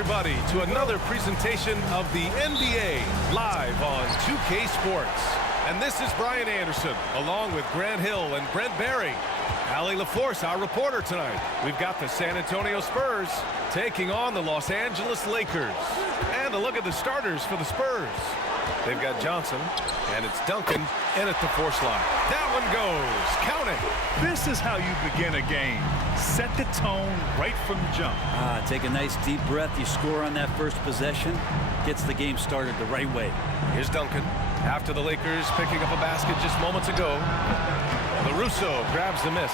Everybody to another presentation of the NBA live on 2K Sports. And this is Brian Anderson along with Grant Hill and Brent Barry. Allie LaForce, our reporter tonight. We've got the San Antonio Spurs taking on the Los Angeles Lakers. And a look at the starters for the Spurs. They've got Johnson, and it's Duncan in at the force line. That one goes. Count it. This is how you begin a game. Set the tone right from the jump. Take a nice deep breath. You score on that first possession. Gets the game started the right way. Here's Duncan. After the Lakers picking up a basket just moments ago. LaRusso grabs the miss.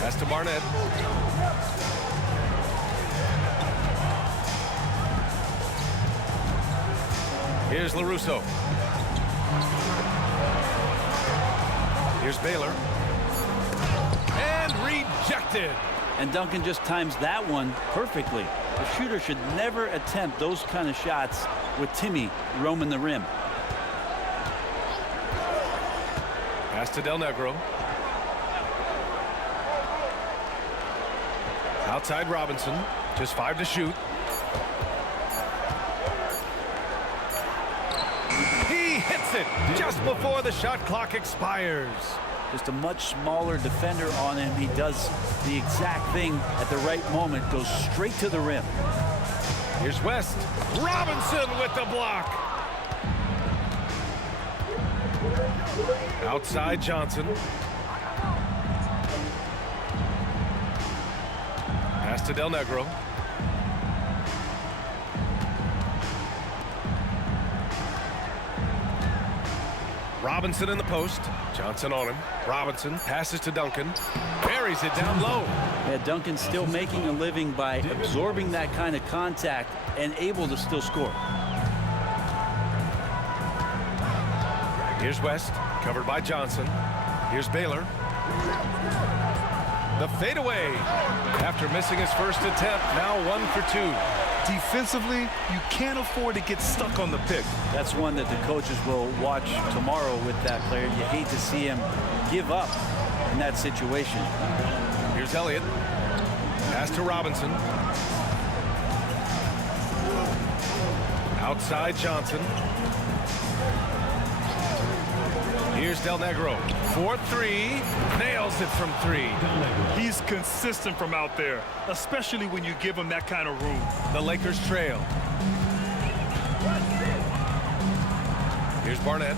Pass to Barnett. Here's LaRusso. Here's Baylor. And rejected. And Duncan just times that one perfectly. The shooter should never attempt those kind of shots with Timmy roaming the rim. Pass to Del Negro. Outside Robinson. Just 5 to shoot. He hits it just before the shot clock expires. Just a much smaller defender on him. He does the exact thing at the right moment. Goes straight to the rim. Here's West. Robinson with the block. Outside Johnson. Pass to Del Negro. Robinson in the post. Johnson on him. Robinson passes to Duncan. Buries it down low. Yeah, Duncan's still making a living by absorbing that kind of contact and able to still score. Here's West, covered by Johnson. Here's Baylor. The fadeaway. After missing his first attempt, now 1 for 2. Defensively, you can't afford to get stuck on the pick. That's one that the coaches will watch tomorrow with that player. You hate to see him give up in that situation. Here's Elliott. Pass to Robinson. Outside Johnson. Here's Del Negro. 4-3. Nails it from 3. He's consistent from out there, especially when you give him that kind of room. The Lakers trail. Here's Barnett.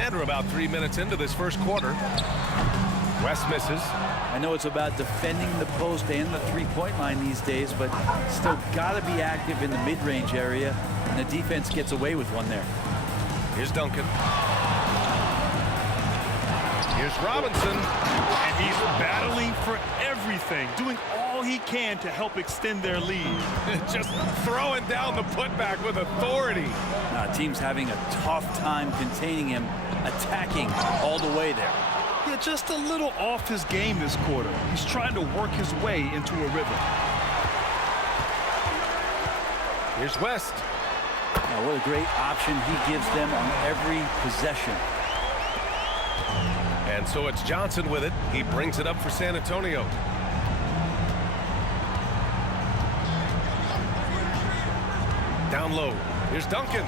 And we're about 3 minutes into this first quarter. West misses. I know it's about defending the post and the three-point line these days, but still got to be active in the mid-range area, and the defense gets away with one there. Here's Duncan. Here's Robinson. And he's battling for everything, doing all he can to help extend their lead. Just throwing down the putback with authority. Team's having a tough time containing him, attacking all the way there. Yeah, just a little off his game this quarter. He's trying to work his way into a rhythm. Here's West. Now, what a great option he gives them on every possession. And so it's Johnson with it. He brings it up for San Antonio. Down low. Here's Duncan.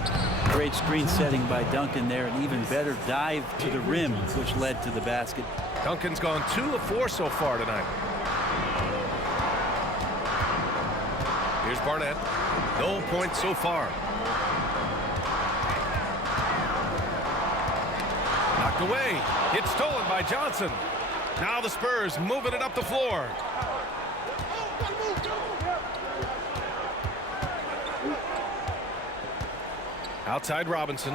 Great screen setting by Duncan there, and even better dive to the rim, which led to the basket. Duncan's gone 2 of 4 so far tonight. Here's Barnett. No points so far. Knocked away. It's stolen by Johnson. Now the Spurs moving it up the floor. Outside Robinson.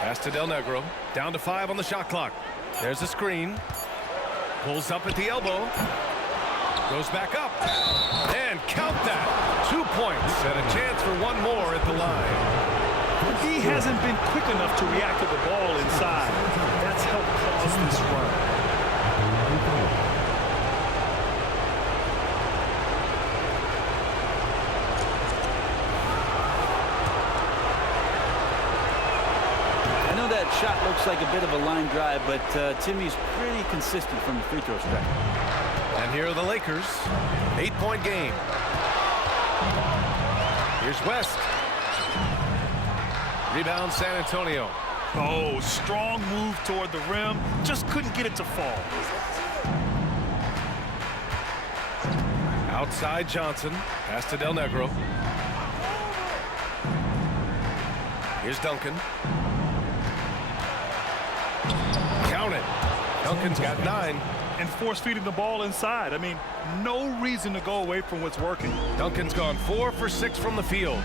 Pass to Del Negro. Down to 5 on the shot clock. There's a screen. Pulls up at the elbow. Goes back up. And count that. 2 points and a chance for one more at the line. He hasn't been quick enough to react to the ball inside. That's helped cause this run. shot looks like a bit of a line drive, but Timmy's pretty consistent from the free throw stripe. And here are the Lakers. 8-point game. Here's West. Rebound San Antonio. Oh, strong move toward the rim. Just couldn't get it to fall. Outside Johnson. Pass to Del Negro. Here's Duncan. Count it. Duncan's got 9. And force-feeding the ball inside. I mean, no reason to go away from what's working. Duncan's gone 4 for 6 from the field.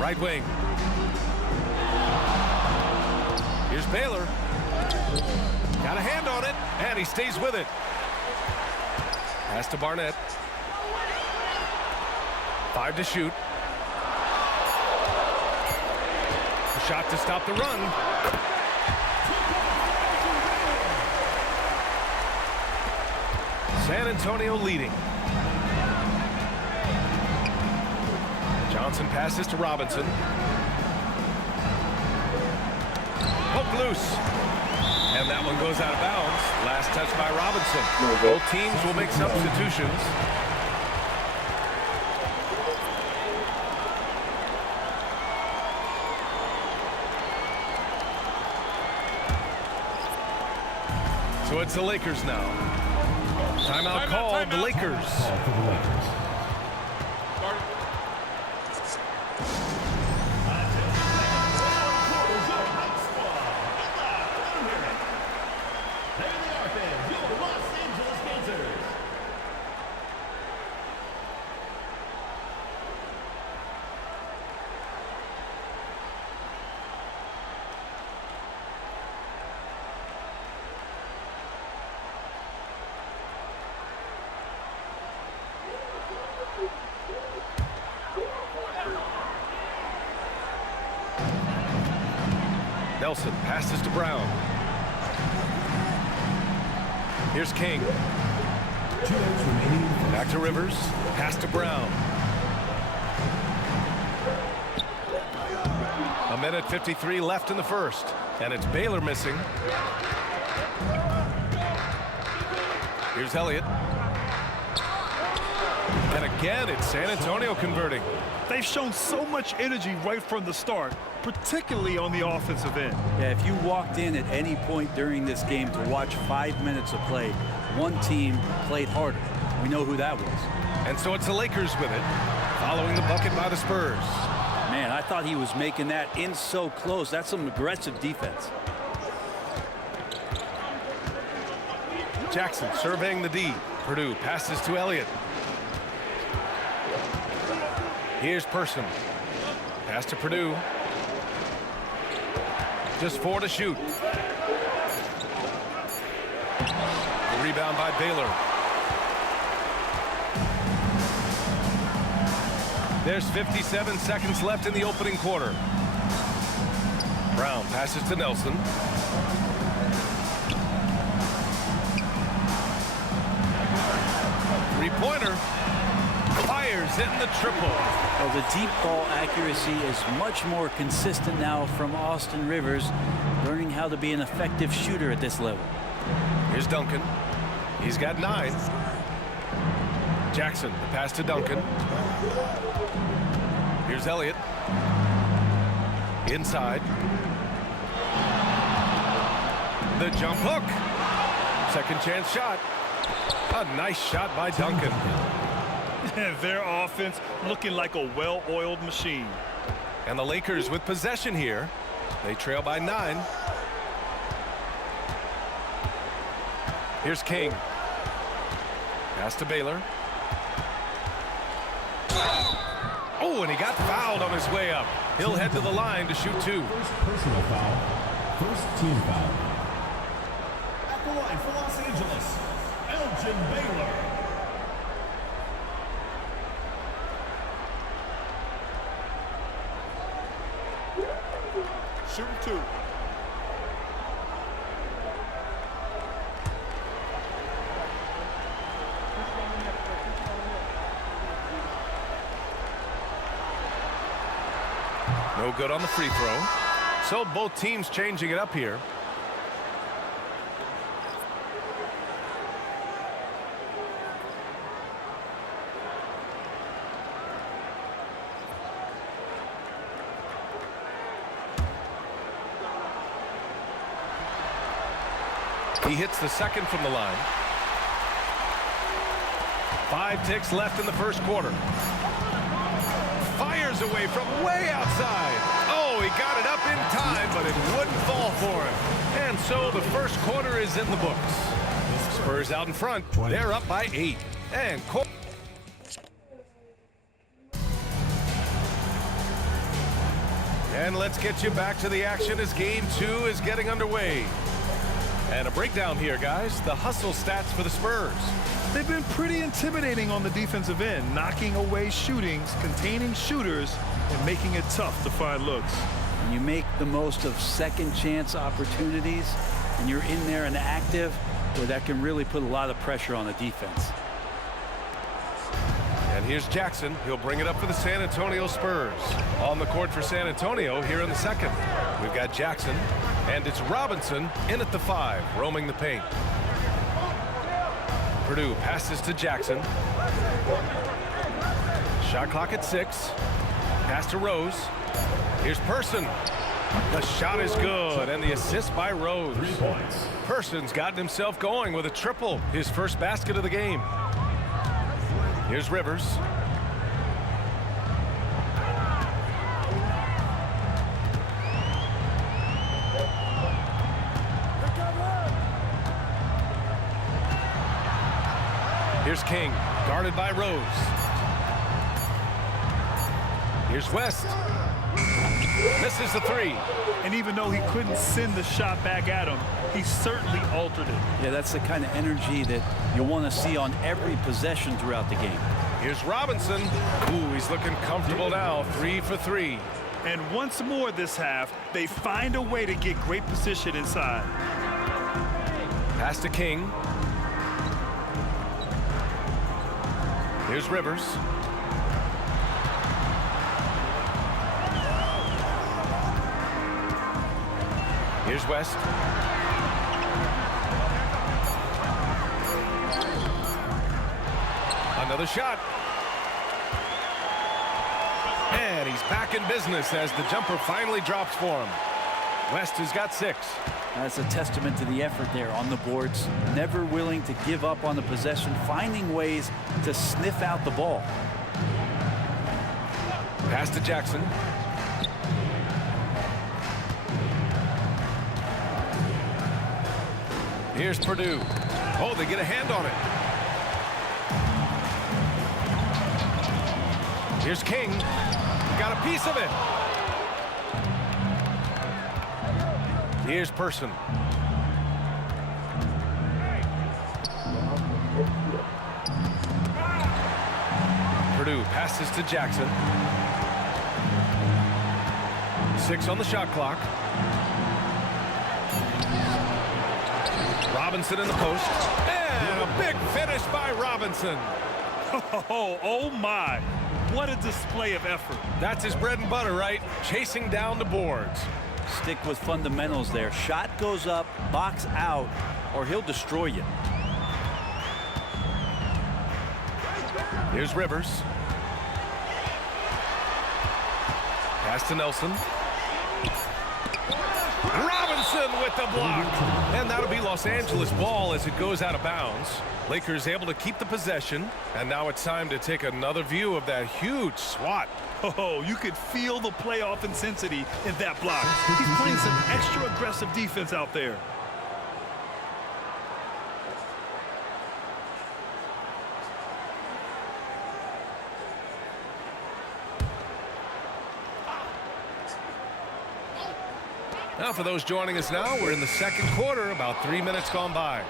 Right wing. Here's Baylor. Got a hand on it, and he stays with it. Pass to Barnett. 5 to shoot. A shot to stop the run. San Antonio leading. Johnson passes to Robinson. Hook loose. And that one goes out of bounds. Last touch by Robinson. Both teams will make substitutions. So it's the Lakers now. Timeout called. The Lakers. Nelson passes to Brown. Here's King. Back to Rivers. Pass to Brown. 1:53 left in the first. And it's Baylor missing. Here's Elliott. And again, it's San Antonio converting. They've shown so much energy right from the start, particularly on the offensive end. Yeah, if you walked in at any point during this game to watch 5 minutes of play, one team played harder. We know who that was. And so it's the Lakers with it, following the bucket by the Spurs. Man, I thought he was making that in so close. That's some aggressive defense. Jackson surveying the D. Purdue passes to Elliott. Here's Person. Pass to Purdue. Just 4 to shoot. The rebound by Baylor. There's 57 seconds left in the opening quarter. Brown passes to Nelson. Three-pointer. Fires hitting the triple. Well, the deep ball accuracy is much more consistent now from Austin Rivers, learning how to be an effective shooter at this level. Here's Duncan. He's got 9. Jackson, the pass to Duncan. Here's Elliott. Inside. The jump hook. Second chance shot. A nice shot by Duncan. Their offense looking like a well-oiled machine. And the Lakers with possession here. They trail by 9. Here's King. Pass to Baylor. Oh, and he got fouled on his way up. He'll head to the line to shoot 2. First personal foul. First team foul. At the line for Los Angeles, Elgin Baylor. Shooting 2. No good on the free throw. So both teams changing it up here. He hits the second from the line. 5 ticks left in the first quarter. Fires away from way outside. Oh, he got it up in time, but it wouldn't fall for him. And so the first quarter is in the books. Spurs out in front. They're up by 8. And let's get you back to the action as game 2 is getting underway. And a breakdown here, guys. The hustle stats for the Spurs. They've been pretty intimidating on the defensive end, knocking away shootings, containing shooters, and making it tough to find looks. You make the most of second chance opportunities, and you're in there and active, where that can really put a lot of pressure on the defense. And here's Jackson. He'll bring it up for the San Antonio Spurs. On the court for San Antonio here in the second. We've got Jackson, and it's Robinson in at the 5, roaming the paint. Purdue passes to Jackson. Shot clock at 6. Pass to Rose. Here's Person. The shot is good, and the assist by Rose. 3 points. Person's gotten himself going with a triple, his first basket of the game. Here's Rivers. Here's King, guarded by Rose. Here's West. Misses the 3. And even though he couldn't send the shot back at him, he certainly altered it. Yeah, that's the kind of energy that you want to see on every possession throughout the game. Here's Robinson. Ooh, he's looking comfortable now. 3 for 3. And once more this half, they find a way to get great position inside. Pass to King. Here's Rivers. Here's West. Another shot. And he's back in business as the jumper finally drops for him. West has got 6. That's a testament to the effort there on the boards. Never willing to give up on the possession, finding ways to sniff out the ball. Pass to Jackson. Here's Purdue. Oh, they get a hand on it. Here's King. Got a piece of it. Here's Person. Purdue passes to Jackson. 6 on the shot clock. Robinson in the post. And a big finish by Robinson. Oh my. What a display of effort. That's his bread and butter, right? Chasing down the boards. Stick with fundamentals there. Shot goes up, box out, or he'll destroy you. Here's Rivers. Pass to Nelson. Robinson with the block. And that'll be Los Angeles ball as it goes out of bounds. Lakers able to keep the possession. And now it's time to take another view of that huge swat. Oh, you could feel the playoff intensity in that block. He's playing some extra aggressive defense out there. Now for those joining us now, we're in the second quarter, about 3 minutes gone by.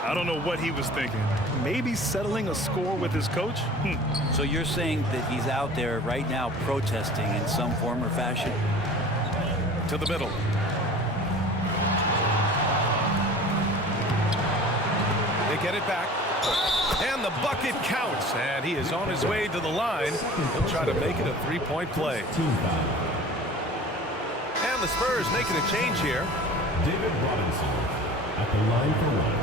I don't know what he was thinking. Maybe settling a score with his coach? So you're saying that he's out there right now protesting in some form or fashion? To the middle. They get it back. And the bucket counts. And he is on his way to the line. He'll try to make it a 3-point play. And And the Spurs making a change here. David Robinson at the line for one.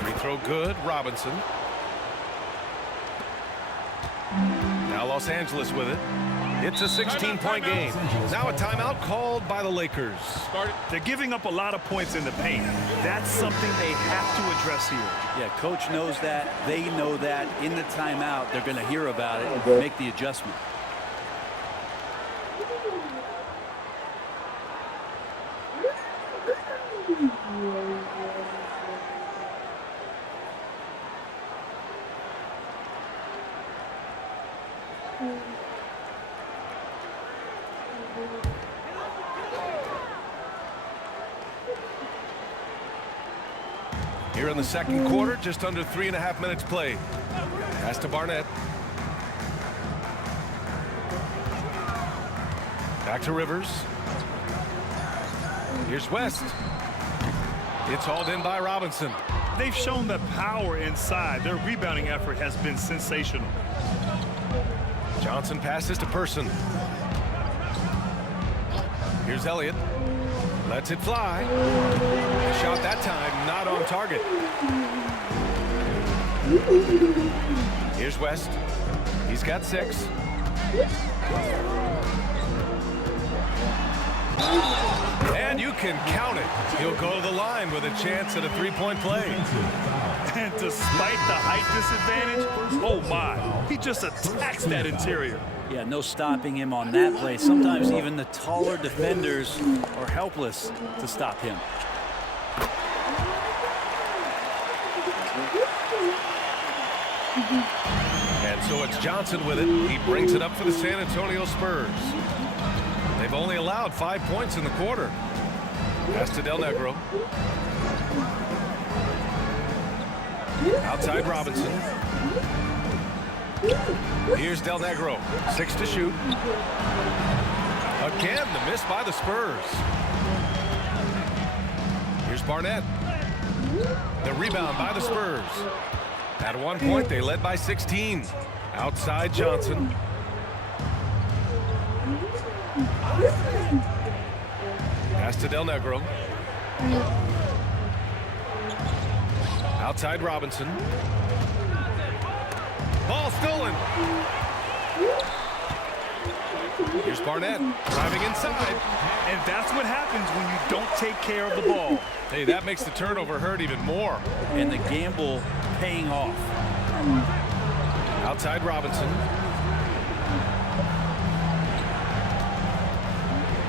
Free throw good, Robinson. Now Los Angeles with it. It's a 16-point game. Now a timeout called by the Lakers. They're giving up a lot of points in the paint. That's something they have to address here. Yeah, coach knows that. They know that. In the timeout, they're going to hear about it and make the adjustment. Here in the second quarter, just under 3.5 minutes played. Pass to Barnett. Back to Rivers. Here's West. It's hauled in by Robinson. They've shown the power inside. Their rebounding effort has been sensational. Johnson passes to Person. Here's Elliott. Lets it fly. Shot that time, not on target. Here's West. He's got 6. And you can count it. He'll go to the line with a chance at a 3-point play. And despite the height disadvantage, oh my, he just attacks that interior. Yeah, no stopping him on that play. Sometimes even the taller defenders are helpless to stop him. And so it's Johnson with it. He brings it up for the San Antonio Spurs. They've only allowed 5 points in the quarter. Pass to Del Negro. Outside Robinson. Here's Del Negro. 6 to shoot. Again, the miss by the Spurs. Here's Barnett. The rebound by the Spurs. At one point, they led by 16. Outside Johnson. Pass to Del Negro. Outside Robinson. Ball stolen. Here's Barnett driving inside. And that's what happens when you don't take care of the ball. Hey, that makes the turnover hurt even more. And the gamble paying off. Outside Robinson.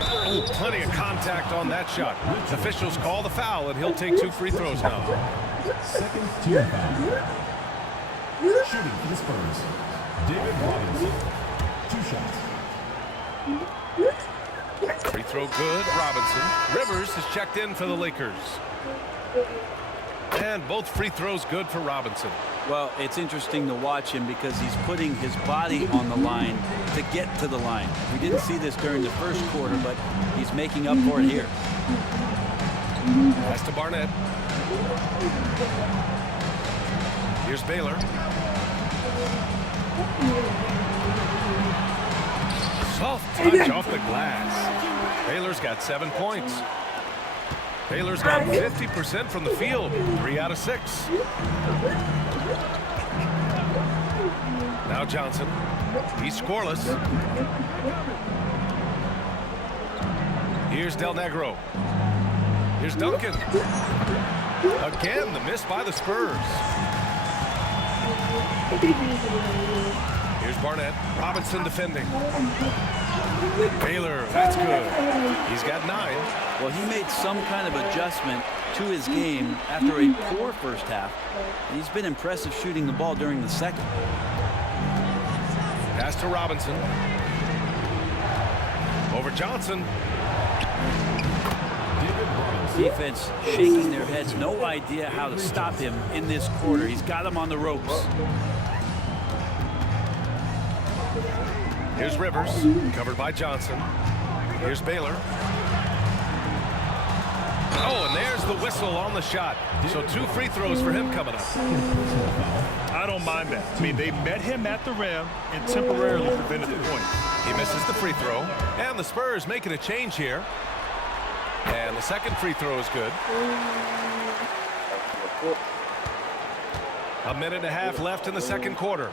Oh, plenty of contact on that shot. Officials call the foul, and he'll take 2 free throws now. Second team foul. Shooting for the Spurs, David Robinson. 2 shots. Free throw good, Robinson. Rivers is checked in for the Lakers. And both free throws good for Robinson. Well, it's interesting to watch him because he's putting his body on the line to get to the line. We didn't see this during the first quarter, but he's making up for it here. Pass to Barnett. Here's Baylor. Soft touch off the glass. Baylor's got 7 points. Baylor's got 50% from the field, 3 out of 6. Now Johnson. He's scoreless. Here's Del Negro. Here's Duncan. Again, the miss by the Spurs. Here's Barnett. Robinson defending. Baylor, that's good. He's got 9. Well, he made some kind of adjustment to his game after a poor first half. He's been impressive shooting the ball during the second. Pass to Robinson. Over Johnson. Defense shaking their heads. No idea how to stop him in this quarter. He's got him on the ropes. Here's Rivers, covered by Johnson. Here's Baylor. Oh, and there's the whistle on the shot. So 2 free throws for him coming up. I don't mind that. I mean, they met him at the rim and temporarily prevented the point. He misses the free throw. And the Spurs making a change here. And the second free throw is good. A minute and a half left in the second quarter.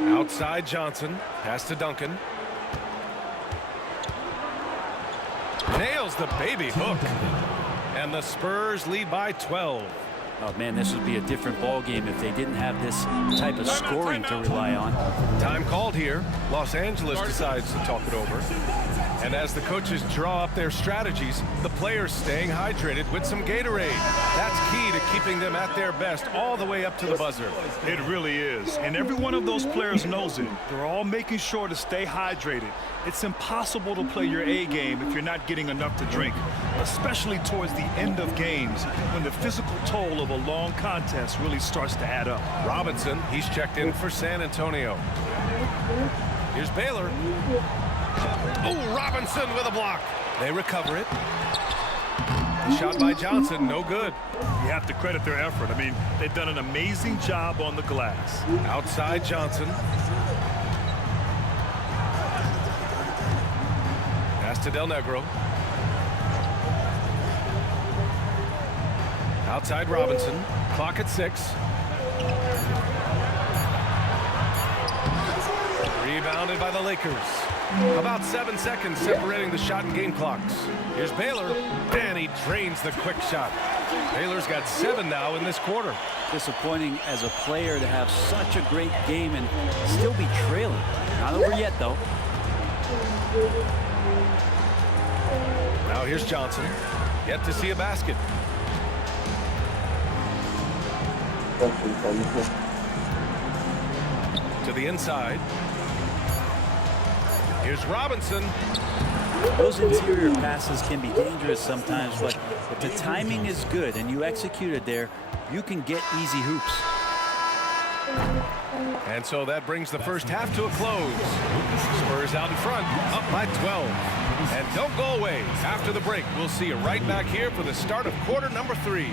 Outside Johnson. Pass to Duncan. Nails the baby hook. And the Spurs lead by 12. Oh, man, this would be a different ball game if they didn't have this type of scoring to rely on. Time called here. Los Angeles decides to talk it over. And as the coaches draw up their strategies, the players staying hydrated with some Gatorade. That's key to keeping them at their best all the way up to the buzzer. It really is. And every one of those players knows it. They're all making sure to stay hydrated. It's impossible to play your A game if you're not getting enough to drink, especially towards the end of games when the physical toll of a long contest really starts to add up. Robinson, he's checked in for San Antonio. Here's Baylor. Oh, Robinson with a block. They recover it. The shot by Johnson, no good. You have to credit their effort. I mean, they've done an amazing job on the glass. Outside Johnson. Pass to Del Negro. Outside Robinson. Clock at 6. Rebounded by the Lakers. About 7 seconds separating the shot and game clocks. Here's Baylor, and he drains the quick shot. Baylor's got 7 now in this quarter. Disappointing as a player to have such a great game and still be trailing. Not over yet, though. Now here's Johnson. Yet to see a basket. To the inside. Here's Robinson. Those interior passes can be dangerous sometimes, but if the timing is good and you execute it there, you can get easy hoops. And so that brings the first half to a close. Spurs out in front, up by 12. And don't go away. After the break, we'll see you right back here for the start of quarter number 3.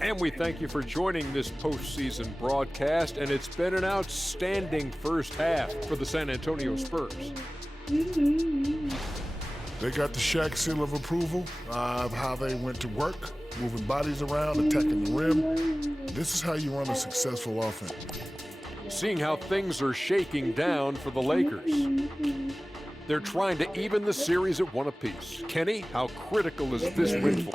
And we thank you for joining this postseason broadcast, and it's been an outstanding first half for the San Antonio Spurs. They got the Shaq seal of approval of how they went to work, moving bodies around, attacking the rim. This is how you run a successful offense. Seeing how things are shaking down for the Lakers. They're trying to even the series at 1 apiece. Kenny, how critical is this win for?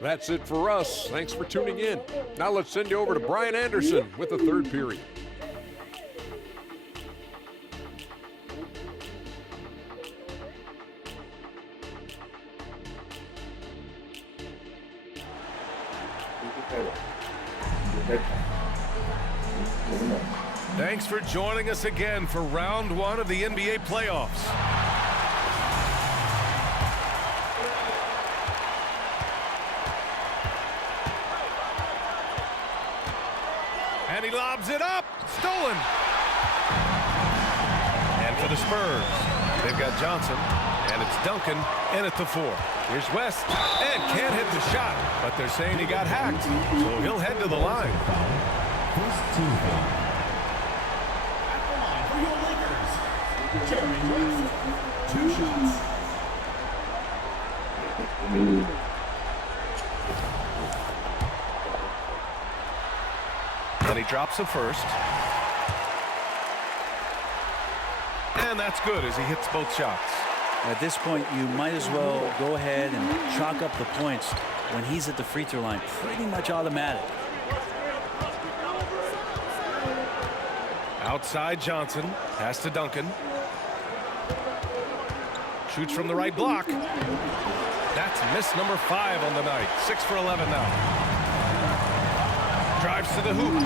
That's it for us. Thanks for tuning in. Now let's send you over to Brian Anderson with the third period. Thanks for joining us again for round 1 of the NBA playoffs. And he lobs it up. Stolen. And for the Spurs, they've got Johnson. And it's Duncan in at the 4. Here's West. And can't hit the shot. But they're saying he got hacked. So he'll head to the line. First team foul. At the line for your Lakers, Jeremy West, 2 shots. And he drops the first. And that's good as he hits both shots. At this point, you might as well go ahead and chalk up the points when he's at the free throw line. Pretty much automatic. Outside Johnson. Pass to Duncan. Shoots from the right block. That's miss number 5 on the night. 6 for 11 now. Drives to the hoop.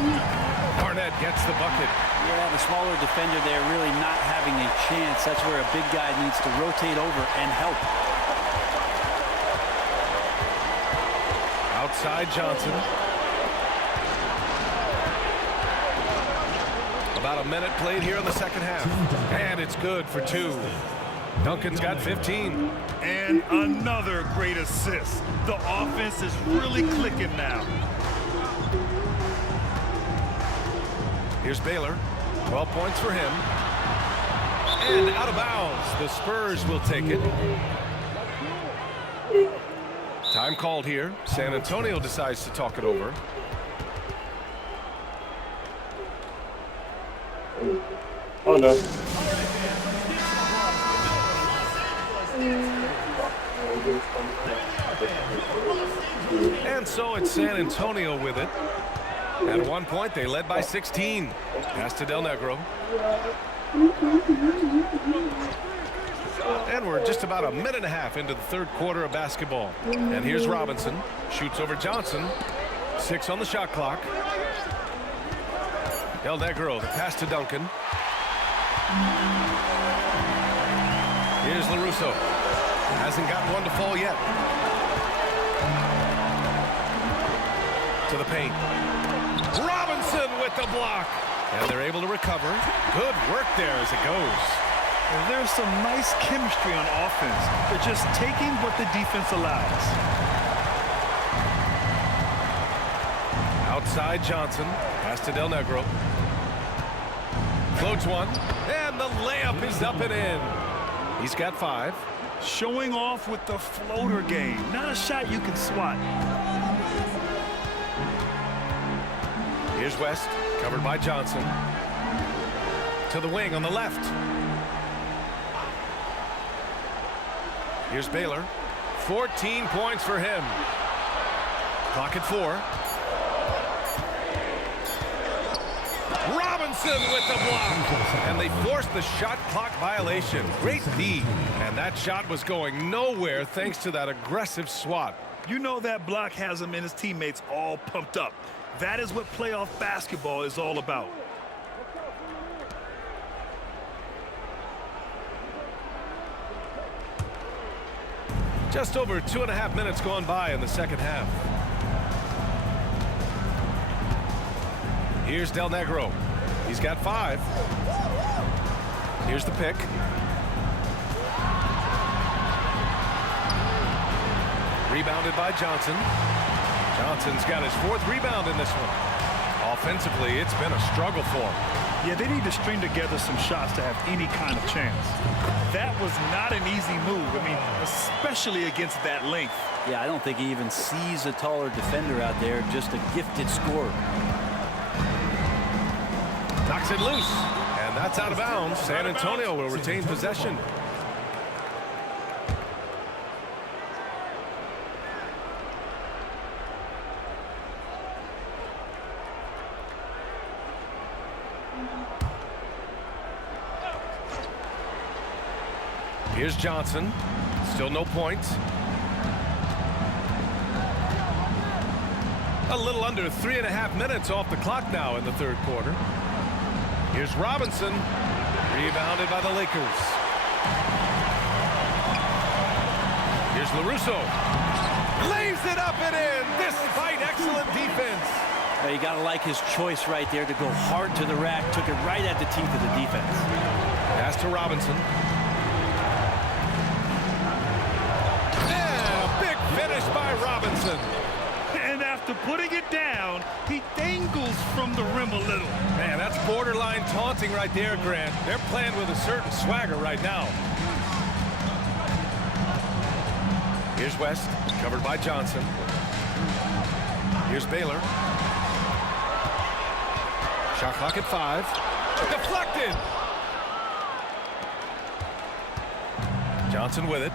Barnett gets the bucket. Yeah, the smaller defender there really not having a chance. That's where a big guy needs to rotate over and help. Outside Johnson. About a minute played here in the second half. And it's good for 2. Duncan's got 15. And another great assist. The offense is really clicking now. Here's Baylor. 12 points for him. And out of bounds. The Spurs will take it. Time called here. San Antonio decides to talk it over. Oh no. And so it's San Antonio with it. At one point, they led by 16. Pass to Del Negro. And we're just about a minute and a half into the third quarter of basketball. And here's Robinson. Shoots over Johnson. 6 on the shot clock. Del Negro, the pass to Duncan. Here's LaRusso. Hasn't got one to fall yet. To the paint. Robinson with the block. And they're able to recover. Good work there as it goes. And there's some nice chemistry on offense. They're just taking what the defense allows. Outside Johnson. Pass to Del Negro. Floats one. And the layup is up and in. He's got 5. Showing off with the floater game. Not a shot you can swat. Here's West. Covered by Johnson. To the wing on the left. Here's Baylor. 14 points for him. Clock at 4. Robinson with the block. And they forced the shot clock violation. Great D. And that shot was going nowhere thanks to that aggressive swat. You know that block has him and his teammates all pumped up. That is what playoff basketball is all about. Just over 2.5 minutes gone by in the second half. Here's Del Negro. He's got 5. Here's the pick. Rebounded by Johnson. Johnson's got his 4th rebound in this one. Offensively, it's been a struggle for him. Yeah, they need to string together some shots to have any kind of chance. That was not an easy move. I mean, especially against that length. Yeah, I don't think he even sees a taller defender out there, just a gifted scorer. Knocks it loose, and that's out of bounds. San Antonio will retain possession. Here's Johnson. Still no points. A little under 3.5 minutes off the clock now in the third quarter. Here's Robinson. Rebounded by the Lakers. Here's LaRusso. Lays it up and in despite excellent defense. Well, you got to like his choice right there to go hard to the rack. Took it right at the teeth of the defense. Pass to Robinson. Finish by Robinson. And after putting it down, he dangles from the rim a little. Man, that's borderline taunting right there, Grant. They're playing with a certain swagger right now. Here's West, covered by Johnson. Here's Baylor. Shot clock at 5. Deflected. Johnson with it.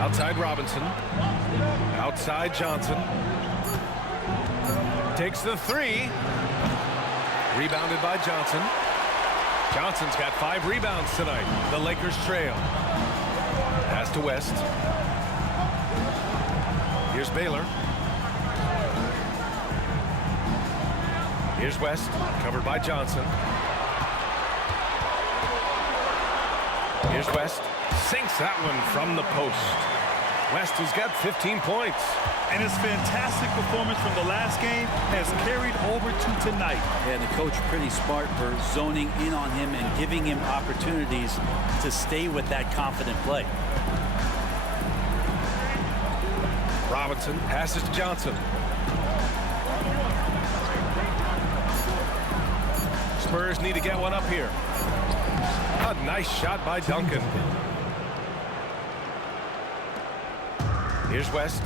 Outside Robinson. Outside Johnson. Takes the 3. Rebounded by Johnson. Johnson's got 5 rebounds tonight. The Lakers trail. Pass to West. Here's Baylor. Here's West, covered by Johnson. Here's West, sinks that one from the post. West has got 15 points. And his fantastic performance from the last game has carried over to tonight. And the coach pretty smart for zoning in on him and giving him opportunities to stay with that confident play. Robinson passes to Johnson. Spurs need to get one up here. A nice shot by Duncan. Here's West.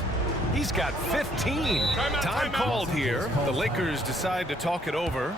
He's got 15. Time called here. The Lakers decide to talk it over.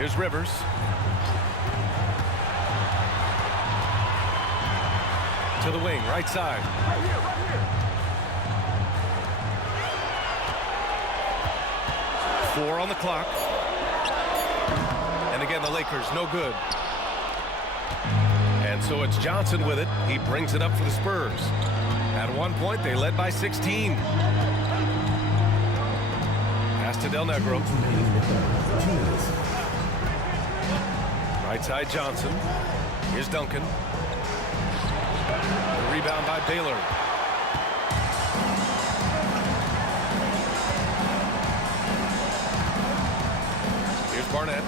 Here's Rivers. To the wing, right side. Right here. Four on the clock. And again, the Lakers, no good. And so it's Johnson with it. He brings it up for the Spurs. At one point, they led by 16. Pass to Del Negro. Right side Johnson. Here's Duncan. The rebound by Baylor. Here's Barnett.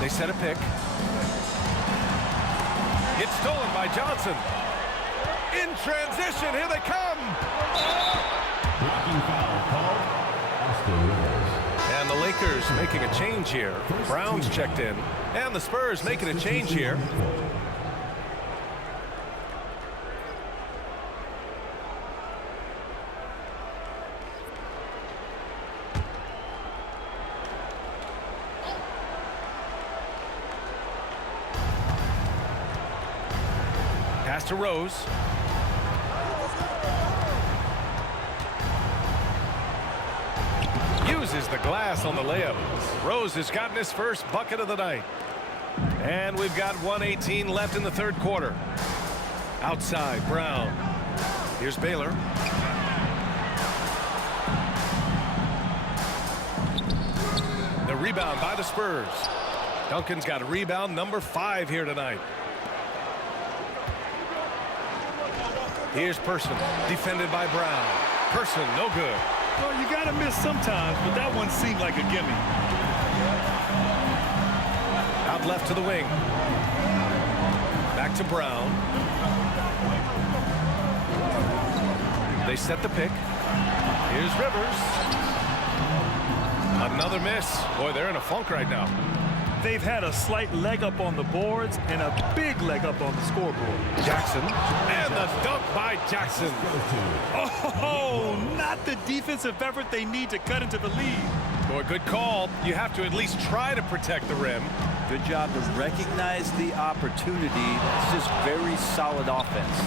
They set a pick. It's stolen by Johnson. In transition, here they come. Blocking foul called. Austin Rivers. And the Lakers making a change here. Brown's checked in. And the Spurs making a change here. Pass to Rose. Uses the glass on the layup. Rose has gotten his first bucket of the night. And we've got 1:18 left in the third quarter. Outside, Brown. Here's Baylor. The rebound by the Spurs. Duncan's got a rebound number 5 here tonight. Here's Person, defended by Brown. Person, no good. Well, you got to miss sometimes, but that one seemed like a gimme. Out left to the wing. Back to Brown. They set the pick. Here's Rivers. Another miss. Boy, they're in a funk right now. They've had a slight leg up on the boards and a big leg up on the scoreboard. Jackson. And the dunk by Jackson. Oh, not the defensive effort they need to cut into the lead. Boy, good call. You have to at least try to protect the rim. Good job to recognize the opportunity. That's just very solid offense.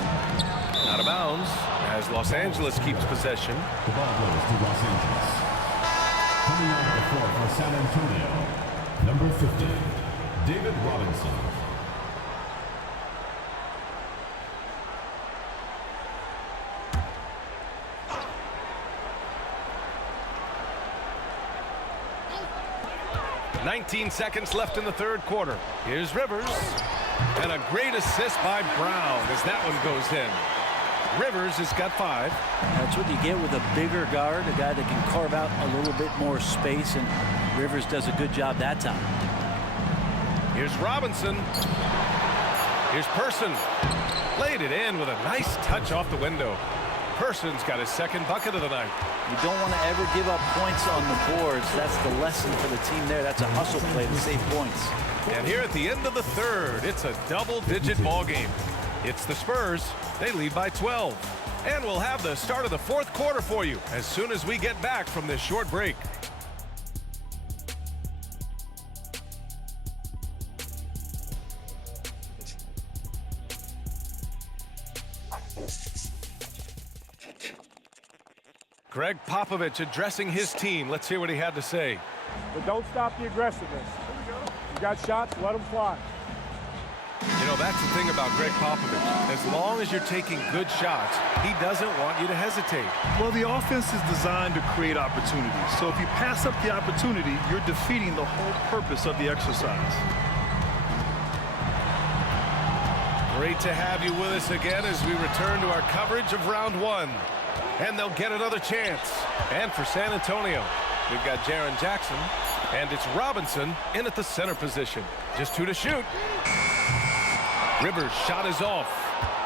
Out of bounds as Los Angeles keeps possession. The ball goes to Los Angeles. Coming on the floor for San Antonio, number 50, David Robinson. "19 seconds left in the third quarter. Here's Rivers. And a great assist by Brown as that one goes in. Rivers has got 5. That's what you get with a bigger guard, a guy that can carve out a little bit more space, and Rivers does a good job that time. Here's Robinson. Here's Person. Laid it in with a nice touch off the window. Person's got his second bucket of the night. You don't want to ever give up points on the boards. That's the lesson for the team there. That's a hustle play to save points. And here at the end of the third, it's a double-digit ball game. It's the Spurs. They lead by 12. And we'll have the start of the fourth quarter for you as soon as we get back from this short break. Greg Popovich addressing his team. Let's hear what he had to say. But don't stop the aggressiveness. You got shots, let them fly. You know, that's the thing about Greg Popovich. As long as you're taking good shots, he doesn't want you to hesitate. Well, the offense is designed to create opportunities. So if you pass up the opportunity, you're defeating the whole purpose of the exercise. Great to have you with us again as we return to our coverage of round 1. And they'll get another chance. And for San Antonio, we've got Jaren Jackson, and it's Robinson in at the center position. Just 2 to shoot. Rivers' shot is off.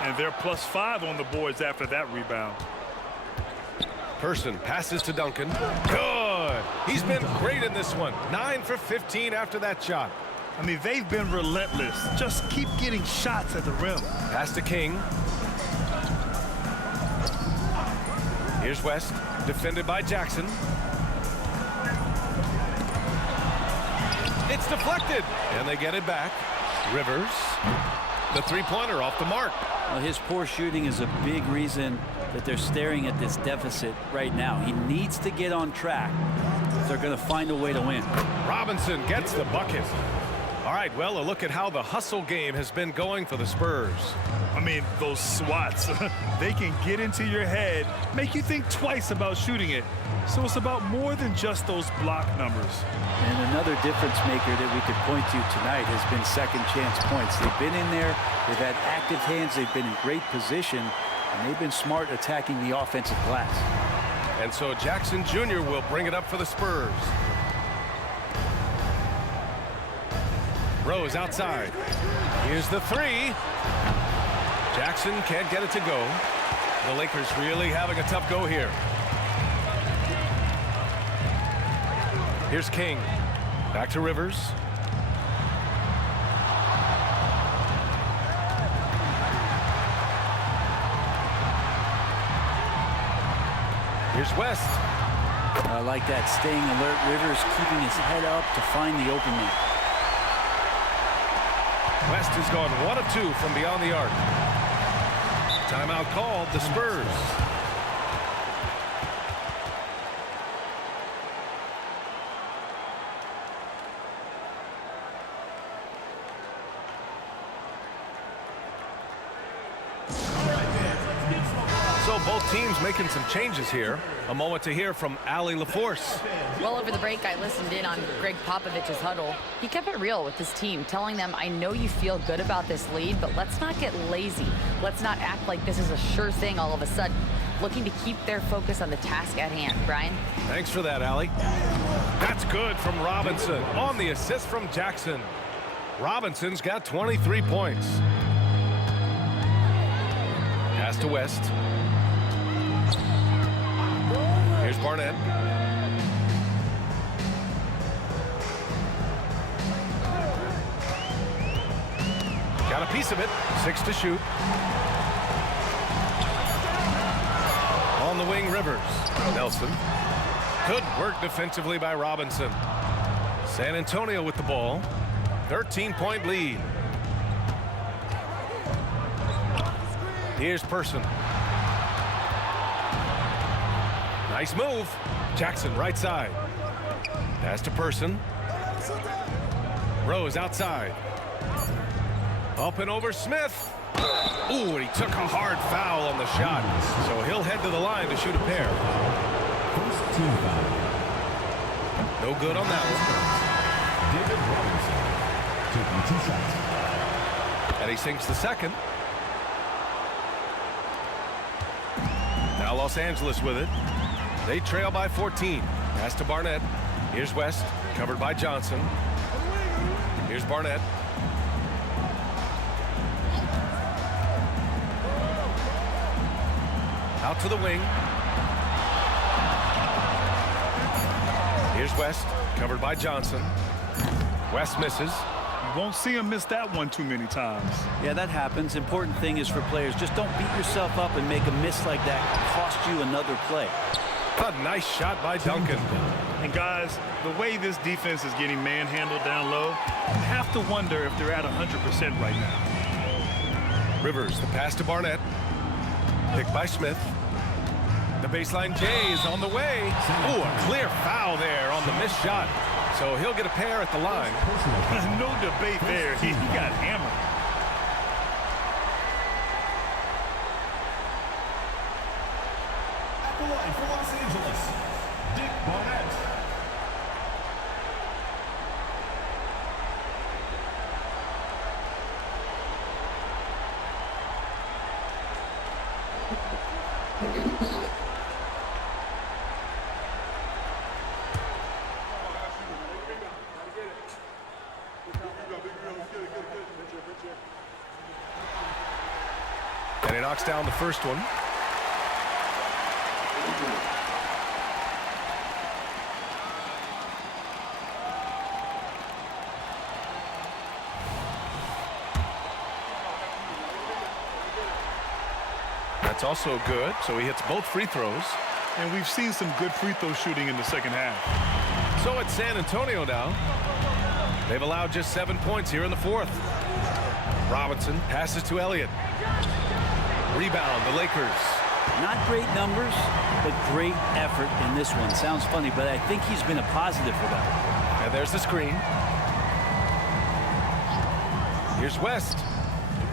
And they're +5 on the boards after that rebound. Person passes to Duncan. Good. He's been great in this one. 9 for 15 after that shot. I mean, they've been relentless. Just keep getting shots at the rim. Pass to King. Here's West, defended by Jackson. It's deflected, and they get it back. Rivers, the three-pointer off the mark. Well, his poor shooting is a big reason that they're staring at this deficit right now. He needs to get on track if they're going to find a way to win. Robinson gets the bucket. All right, well, a look at how the hustle game has been going for the Spurs. I mean, those swats, they can get into your head, make you think twice about shooting it. So it's about more than just those block numbers. And another difference maker that we could point to tonight has been second chance points. They've been in there, they've had active hands, they've been in great position, and they've been smart attacking the offensive glass. And so Jackson Jr. will bring it up for the Spurs. Rose outside. Here's the 3. Jackson can't get it to go. The Lakers really having a tough go here. Here's King. Back to Rivers. Here's West. I like that, staying alert. Rivers keeping his head up to find the open man. West has gone 1 of 2 from beyond the arc. Timeout called, the Spurs. So So both teams making some changes here. A moment to hear from Allie LaForce. Well, over the break, I listened in on Greg Popovich's huddle. He kept it real with his team, telling them, I know you feel good about this lead, but let's not get lazy. Let's not act like this is a sure thing all of a sudden. Looking to keep their focus on the task at hand. Brian? Thanks for that, Allie. That's good from Robinson on the assist from Jackson. Robinson's got 23 points. Pass to West. Here's Barnett. Got a piece of it. 6 to shoot. On the wing, Rivers. Nelson. Good work defensively by Robinson. San Antonio with the ball. 13-point lead. Here's Person. Nice move. Jackson right side. Pass to Person. Rose outside. Up and over Smith. Ooh, and he took a hard foul on the shot. So he'll head to the line to shoot a pair. First team foul. No good on that one. David Robinson taking 2 shots. And he sinks the second. Now Los Angeles with it. They trail by 14. Pass to Barnett. Here's West, covered by Johnson. Here's Barnett. Out to the wing. Here's West, covered by Johnson. West misses. You won't see him miss that one too many times. Yeah, that happens. Important thing is for players, just don't beat yourself up and make a miss like that cost you another play. A nice shot by Duncan. And guys, the way this defense is getting manhandled down low, you have to wonder if they're at 100% right now. Rivers, the pass to Barnett. Picked by Smith. The baseline J is on the way. Ooh, a clear foul there on the missed shot. So he'll get a pair at the line. No debate there. He got hammered. At the line for Los Angeles, Dick Barnett. And he knocks down the first one. That's also good, so he hits both free throws. And we've seen some good free throw shooting in the second half. So it's San Antonio now. They've allowed just 7 points here in the fourth. Robinson passes to Elliott. Rebound, the Lakers. Not great numbers, but great effort in this one. Sounds funny, but I think he's been a positive for that. And there's the screen. Here's West.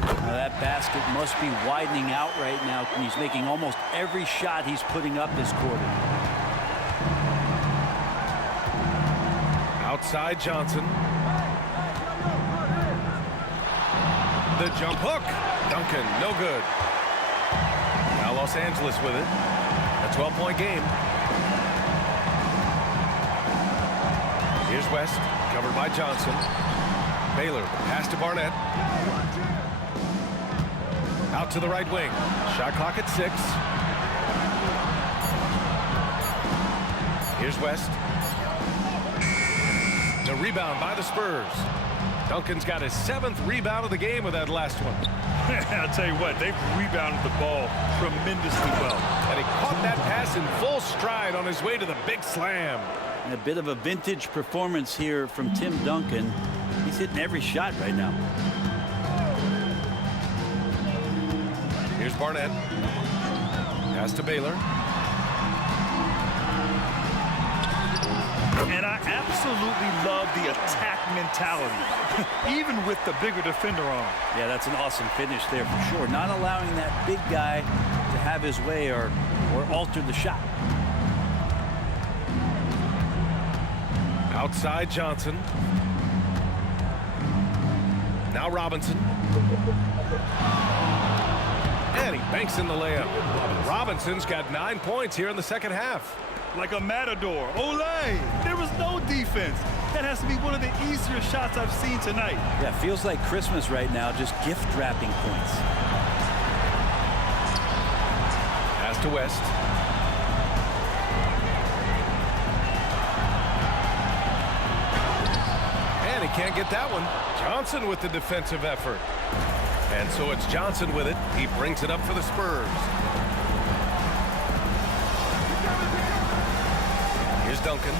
Now that basket must be widening out right now. He's making almost every shot he's putting up this quarter. Outside Johnson. The jump hook. Duncan, no good. Now Los Angeles with it. A 12-point game. Here's West, covered by Johnson. Baylor, pass to Barnett. Out to the right wing. Shot clock at 6. Here's West. The rebound by the Spurs. Duncan's got his 7th rebound of the game with that last one. I'll tell you what, they've rebounded the ball tremendously well. And he caught that pass in full stride on his way to the big slam. And a bit of a vintage performance here from Tim Duncan. He's hitting every shot right now. Here's Barnett. Pass to Baylor. And I absolutely love the attack mentality, even with the bigger defender on. Yeah, that's an awesome finish there for sure. Not allowing that big guy to have his way or alter the shot. Outside Johnson. Now Robinson. And he banks in the layup. Robinson's got 9 points here in the second half. Like a matador. Olay! There was no defense. That has to be one of the easier shots I've seen tonight. Yeah, feels like Christmas right now, just gift wrapping points. Pass to West. And he can't get that one. Johnson with the defensive effort. And so it's Johnson with it. He brings it up for the Spurs. Here's Duncan.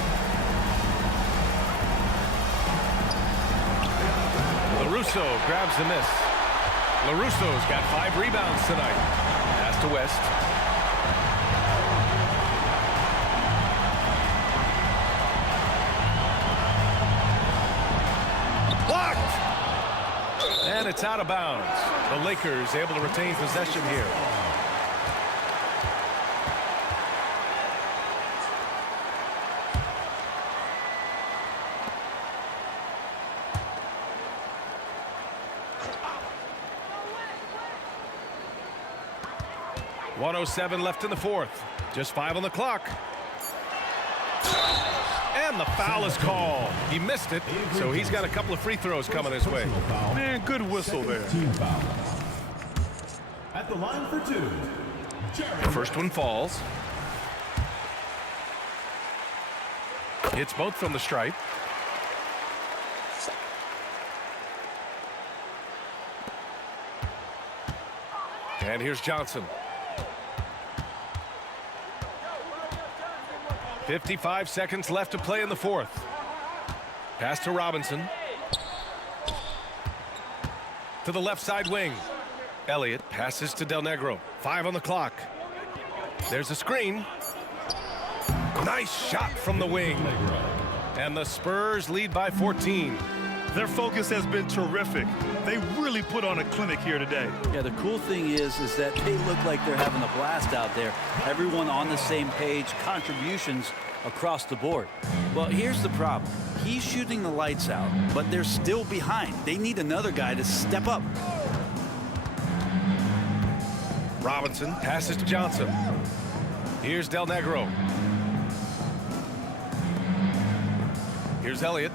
LaRusso grabs the miss. LaRusso's got 5 rebounds tonight. Pass to West. Blocked! And it's out of bounds. The Lakers able to retain possession here. .107 left in the fourth. Just 5 on the clock. And the foul is called. He missed it, so he's got a couple of free throws coming his way. Man, good whistle there. At the line for 2, Jerry. The first one falls. Hits both from the stripe. And here's Johnson. 55 seconds left to play in the fourth. Pass to Robinson. To the left side wing. Elliott passes to Del Negro. 5 on the clock. There's a screen. Nice shot from the wing. And the Spurs lead by 14. Their focus has been terrific. They really put on a clinic here today. Yeah, the cool thing is that they look like they're having a blast out there. Everyone on the same page, contributions across the board. Well, here's the problem. He's shooting the lights out, but they're still behind. They need another guy to step up. Robinson passes to Johnson. Here's Del Negro. Here's Elliott.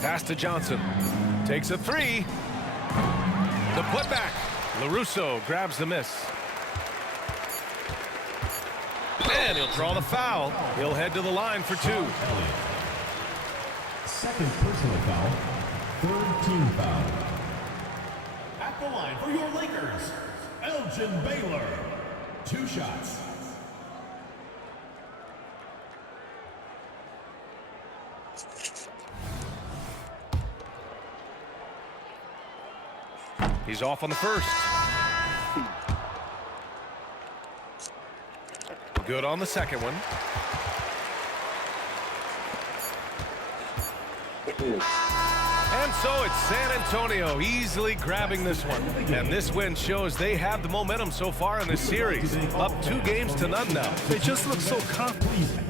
Pass to Johnson. Takes a 3. The putback. LaRusso grabs the miss. And he'll draw the foul. He'll head to the line for 2. Second personal foul. Third team foul. At the line for your Lakers, Elgin Baylor. 2 shots. He's off on the first. Good on the second one. And so it's San Antonio easily grabbing this one. And this win shows they have the momentum so far in this series. Up 2-0 now. They just look so confident.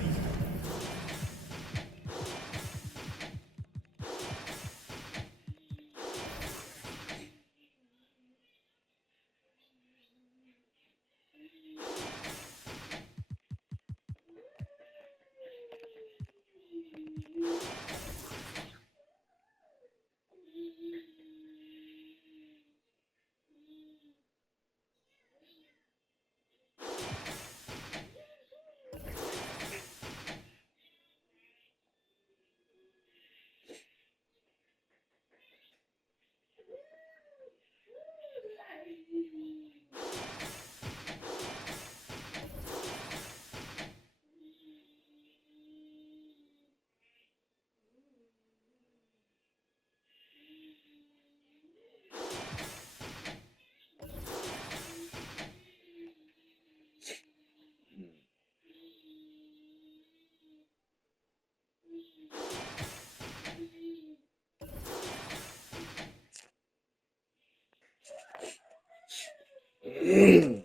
Mm-hmm.